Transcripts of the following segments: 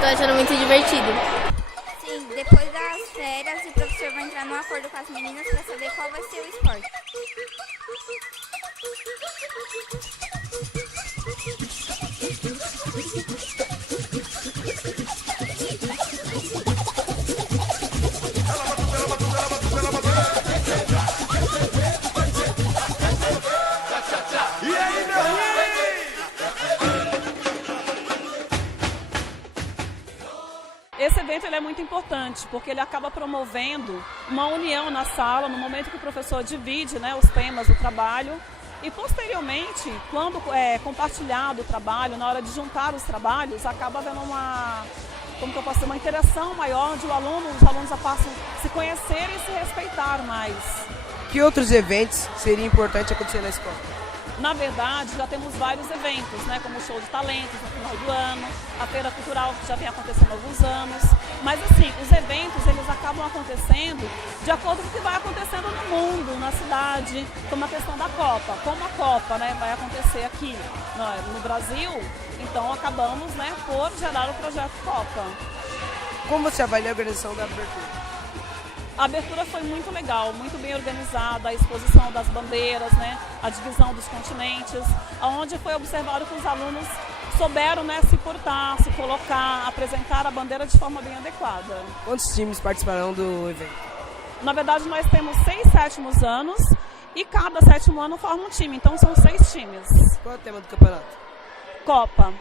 tô achando muito divertido. Sim, depois das férias o professor vai entrar num acordo com as meninas para saber qual vai ser o esporte. Esse evento ele é muito importante, porque ele acaba promovendo uma união na sala, no momento que o professor divide, né, os temas do trabalho. E posteriormente, quando é compartilhado o trabalho, na hora de juntar os trabalhos, acaba havendo uma interação maior, onde os alunos passam a se conhecer e se respeitar mais. Que outros eventos seria importante acontecer na escola? Na verdade, já temos vários eventos, né, como o show de talentos no final do ano, a feira cultural que já vem acontecendo há alguns anos. Mas assim, os eventos eles acabam acontecendo de acordo com o que vai acontecendo no mundo, na cidade, como a questão da Copa. Como a Copa, né, vai acontecer aqui no Brasil, então acabamos, né, por gerar o projeto Copa. Como você avalia a organização da abertura? A abertura foi muito legal, muito bem organizada, a exposição das bandeiras, né, a divisão dos continentes, onde foi observado que os alunos souberam, né, se portar, se colocar, apresentar a bandeira de forma bem adequada. Quantos times participarão do evento? Na verdade, nós temos 6 sétimos anos e cada 7º ano forma um time, então são 6 times. Qual é o tema do campeonato? Copa.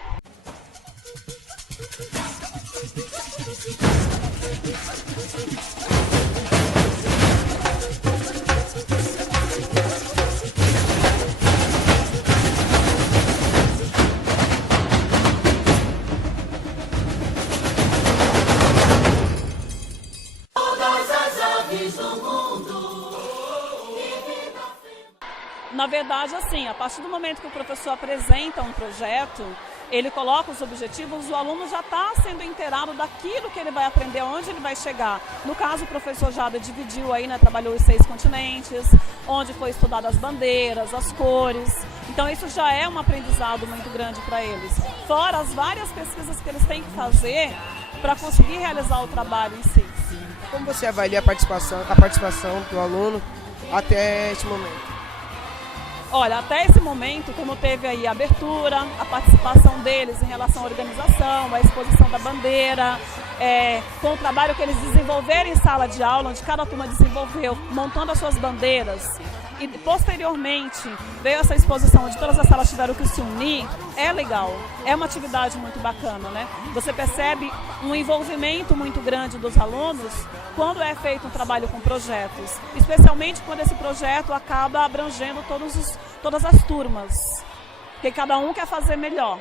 Na verdade, assim, a partir do momento que o professor apresenta um projeto, ele coloca os objetivos, o aluno já está sendo inteirado daquilo que ele vai aprender, onde ele vai chegar. No caso, o professor Jada dividiu aí, né, trabalhou os 6 continentes, onde foi estudado as bandeiras, as cores. Então isso já é um aprendizado muito grande para eles. Fora as várias pesquisas que eles têm que fazer para conseguir realizar o trabalho em si. Como você avalia a participação do aluno até este momento? Olha, até esse momento, como teve aí a abertura, a participação deles em relação à organização, a exposição da bandeira, com o trabalho que eles desenvolveram em sala de aula, onde cada turma desenvolveu, montando as suas bandeiras, e posteriormente veio essa exposição onde todas as salas tiveram que se unir, é legal, é uma atividade muito bacana, né? Você percebe um envolvimento muito grande dos alunos quando é feito um trabalho com projetos, especialmente quando esse projeto acaba abrangendo todas as turmas, porque cada um quer fazer melhor.